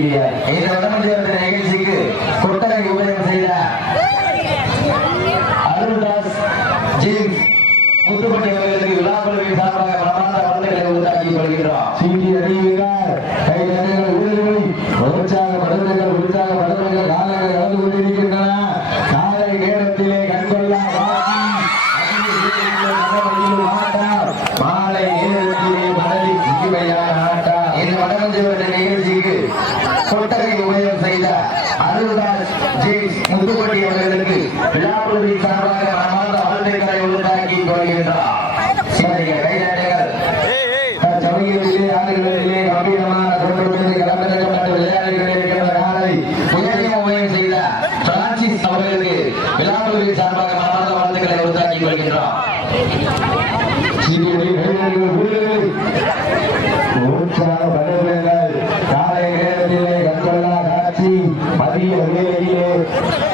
இருக்கிறார். இந்த வடமஞ்சிவரத்து நிகழ்ச்சிக்கு கொட்டகை உபயோகம் செய்த அருள்தாஸ் ஜேம்ஸ் முத்துப்பட்டி அவர்களுக்கு விழாக்குழுவின் சார்பாக பிரமாண்ட வாழ்த்துக்களை உண்டாக்கி கொள்கின்றோம். சீட்டி அறிவிக்கிறார். கை தட்டுகள் உறுதிமொழி உற்சாகப்படுத்துங்கள் உற்சாகப்படுத்துங்கள். காலங்கள் கலந்து கொண்டிருக்கின்றன. காலை நேரத்திலே கண்கொள்ளா மாலை நேரத்திலே மனதில் இனிமையான ஆட்டம். இந்த வடமஞ்சிவரத்து நிகழ்ச்சிக்கு கொட்டகை உபயோகம் செய்த அருள்தாஸ் ஜேம்ஸ் முத்துப்பட்டி அவர்களுக்கு விழாக்குழுவின் சார்பாக பிரமாண்ட வாழ்த்துக்களை உண்டாக்கி கொள்கின்றோம். கைதட்டுகள். சமயத்திலே ஆடுகளிலே கம்பீரமான தோற்றத்திலே களமிறக்கப்பட்ட விளையாடுகள் இருக்கிற காலை உயர்நிலை உபயோகம் செய்த பிரான்சிஸ் அவர்களுக்கு விழாக்குழுவின் சார்பாக பிரமாண்ட வாழ்த்துக்களை உண்டாக்கி கொள்கின்றோம். காலை நேரத்திலே கண்கொள்ளா காட்சி. மதிய வேளையிலே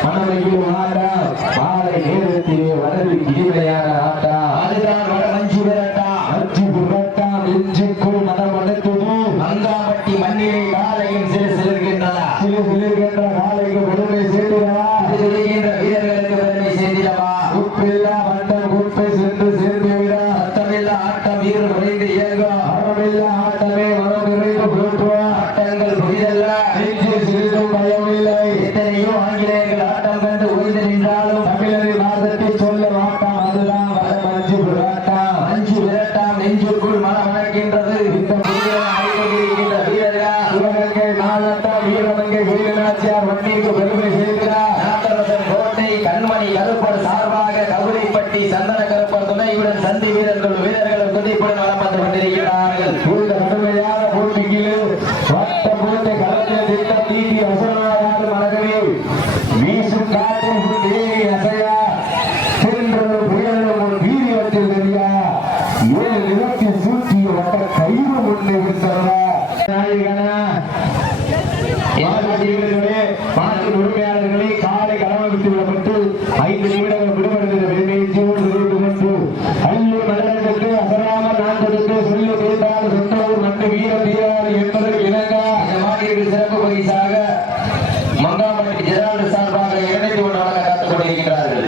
மனமையில் ஆட்டம். மாலை நேரத்திலே வலது இனிமையான ஆட்டம். அதுதான் வடமஞ்சி விரட்டா. மஞ்சி புரட்டா நெஞ்சுக்குள் மனம் அடைத்தது. மங்காம்பட்டி மண்ணிலே காலையும் சிலுகின்றன. சிலுகின்ற காலைக்கு பெருமை சேர்த்திடவா. சிலுகின்ற வீரர்களுக்கு பெருமை சேர்த்திடவா. உப்பில்லா வட்டம் குப்பை சென்று சேர்ந்து விட. அர்த்தமில்லா ஆட்டம் வீறு குறைந்து இயங்கும். அறமில்லா ஆட்டமே மனம் நிறைந்து புரட்டுவா. ஆட்டங்கள் புரிதல்ல. நெஞ்சில் சிறிதும் பயமில்லை. எத்தனையோ ஆங்கிலேயர்கள் ஆட்டம் கண்டு உயிர் நின்றாலும் தமிழரின் மாதத்தை சொல்ல மாட்டாம். அதுதான் வடமஞ்சி விரட்டா. மஞ்சு விரட்டாம் நெஞ்சுக்குள் மனம் அணைக்கின்றது. இந்த புதிய வீரர்கள் சிவகங்கை மாவட்டம் வீரமங்கை வீரநாச்சியார் வண்டிக்கு பெருமை சேர்க்கிறார். நாட்டரசன் கோட்டை கண்மணி கருப்பர் சார்பாக கவுரிப்பட்டி சந்தன கருப்பர் துணையுடன் சந்தி வீரர்களும் துணைப்புடன் வளம் வந்து கொண்டிருக்கிறார்கள். இந்த கடுமையான போட்டியில் வட்ட போட்டை களத்தில் திட்டம் தீட்டி அவசரமாக மனகவே வீசும் காற்றில் தேவி அசையா சென்றது புயலும் ஒரு வீரியத்தில் தெரியா. 7 நிலத்தில் சூட்டிய வட்ட கயிறு முன்னே விட்டதா. மாட்டின் உரிமையாளர்களை காலை களம் விட்டு விடப்பட்டு 5 நிமிடங்கள் விடுபடுகிற வேலையை கொண்டு அள்ளி மலரத்துக்கு அசராமல் நான் கொடுத்து சொல்லி கேட்டால் சொந்த ஊர் மண்ணு வீரம் தீராது என்பதற்கு இணங்க இந்த மாட்டிற்கு சிறப்பு பரிசாக மங்காம்பட்டி ஜெரால்டு சார்பாக 201 வழங்க காத்துக் கொண்டிருக்கிறார்கள்.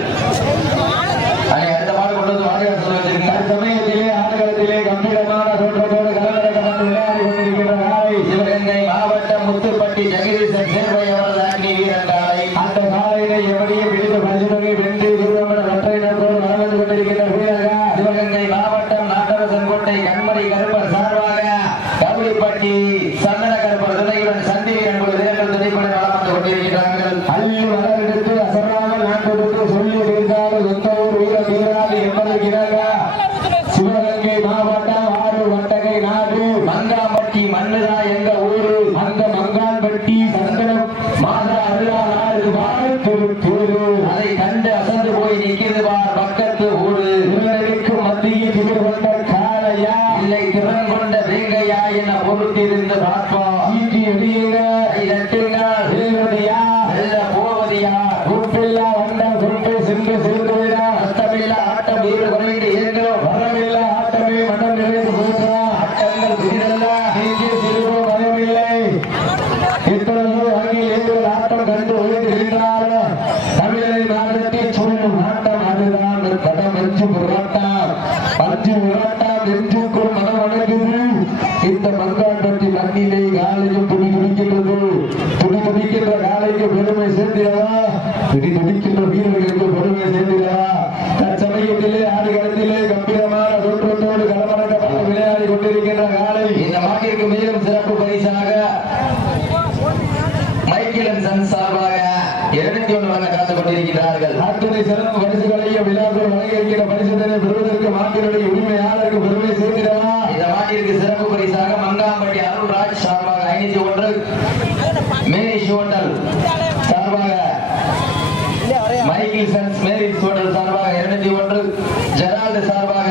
அடுத்த மாடு கொண்டு வந்து வாடிவாசல் சொல்லியிருக்கிறார். சமயத்திலே ஆடுகளத்திலே கம்பீரமான தோற்றத்தோடு கலந்துரைக்கப்பட்டு விளையாடி கொண்டிருக்கிற காலை சிவகங்கை மாவட்டம் முத்துப்பட்டி ஜெகதீசன் சேர்வை அவரது அக்னி வீரன் காலை. அந்த காலையினை எப்படியும் பிடித்து பரிசுத்தொகை வென்று திருவண்ண ஒற்றை நட்போடு வளர்ந்து கொண்டிருக்கின்ற வீரர்கள் சிவகங்கை மாவட்டம் நாட்டரசன் கோட்டை கண்மணி கருப்பர் சார்பாக கவுளிப்பட்டி சந்தன கருப்பர் துணையுடன் சந்தி என்பது வீரர்கள் துணைப்படி வளம் வந்து கொண்டிருக்கிறார்கள். அள்ளி வளர்ந்து அசராமல் நாட்டு சொல்லி இருந்தாலும் சொந்த ஊர் வீர வீராது என்பதற்கு இணங்க சிவகங்கை மாவட்டம் 6 வட்டகை நாடு மங்காம்பட்டி மண்ணுதா எங்க ஊரு. அந்த மங்காம்பட்டி சந்தனம் மாதா அருளா நாடு தேரு. அதை கண்டு அசந்து போய் நிற்கிறது பார் பக்கத்து ஊரு. இவர்களுக்கு மத்தியில் திமிர் கொண்ட காளையா இல்லை திறன் கொண்ட வேங்கையா என பொறுத்திருந்து பார்ப்போம். ஈட்டி எடியுங்க இரட்டுங்க விழுவதியா வெல்ல போவதியா. உப்பில்லா வண்டம் சுட்டு சென்று சேர்ந்து விட. அர்த்தமில்லா ஆட்டம் வீடு குறைந்து இயங்கும். வரமில்லா ஆட்டமே மனம் நிறைந்து போகிறா. ஆட்டங்கள் புரிதல்ல. நீங்க சிறுவோ பயமில்லை. இத்தனையோ வகையில் எங்கள் ஆட்டம் கண்டு உயர்ந்திருக்கிறார்கள். தமிழரின் மாதத்தை சொல்லும் ஆட்டம் அதுதான் வடமஞ்சி புரட்டாம். மஞ்சு விரட்டாம் நெஞ்சுக்குள் மனம் அடைந்தது. இந்த மங்காம்பட்டி மண்ணிலே காலையும் துடி துடிக்கின்றது. துடி துடிக்கின்ற காலைக்கு பெருமை சேர்ந்திடவா. துடி துடிக்கின்ற வீரர்களுக்கு பெருமை சேர்ந்திடவா. தற்சமயத்திலே ஆடுகளத்திலே கம்பீரமான தோற்றத்தோடு களமிறக்கப்பட்டு விளையாடி கொண்டிருக்கின்ற காலை இந்த மாட்டிற்கு மேலும் சிறப்பு பரிசாக மைக்கேல் சன் சார்பாக 201 வழங்க காத்துக் கொண்டிருக்கிறார்கள். அத்துணை சிறப்பு பரிசுகளையும் விழாக்கள் வழங்கியிருக்கிற பரிசுகளை பெறுவதற்கு மாட்டினுடைய உரிமையாளருக்கு பெருமை சேர்க்கிறதா. இந்த மாட்டிற்கு சிறப்பு பரிசாக மங்காம்பட்டி அருள்ராஜ் சார்பாக 501, மேரிஸ் ஹோட்டல் சார்பாக மைக்கேல் சன்ஸ் மேரிஸ் ஹோட்டல் சார்பாக 201, ஜெரால்டு சார்பாக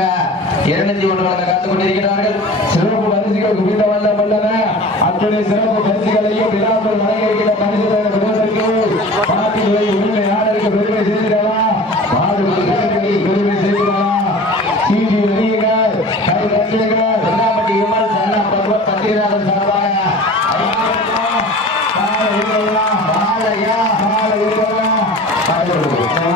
201 வழங்க காத்துக் கொண்டிருக்கிறார்கள். சிறப்பு பரிசுகள் குவிந்த வல்லமல்லன. அத்துணை சிறப்பு பரிசுகளையும் விழாக்கள் வழங்கியிருக்கிற பரிசுகளை பெறுவதற்கு மாட்டினுடைய உரிமையாளருக்கு பெருமை சேர்க்கிறதா. மாடு பெருமை சேர்க்கிறதா. சீட்டி வெளியுங்கள் கை கட்டுங்கள். மங்காம்பட்டி விமல் சன்னா பத்ம பத்திரிநாதன் சார்பாக மாடு